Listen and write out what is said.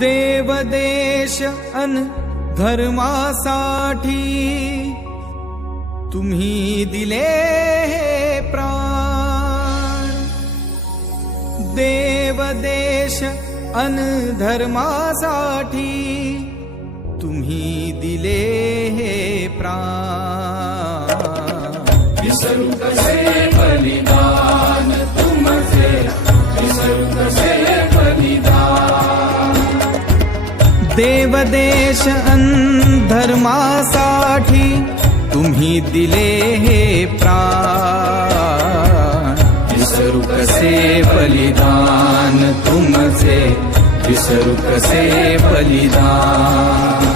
देवदेश अन धर्मासाठी तुम्ही दिले हे प्राण। देवदेश अन धर्मासाठी तुम्ही दिले हे प्राण। विसरू कसे बलिदान तुमचे, विसरू कसे बलिदान। देवदेश अन धर्मासाठी तुम्ही दिले हे प्राण। विसरू कसे बलिदान तुमचे, विसरू कसे बलिदान।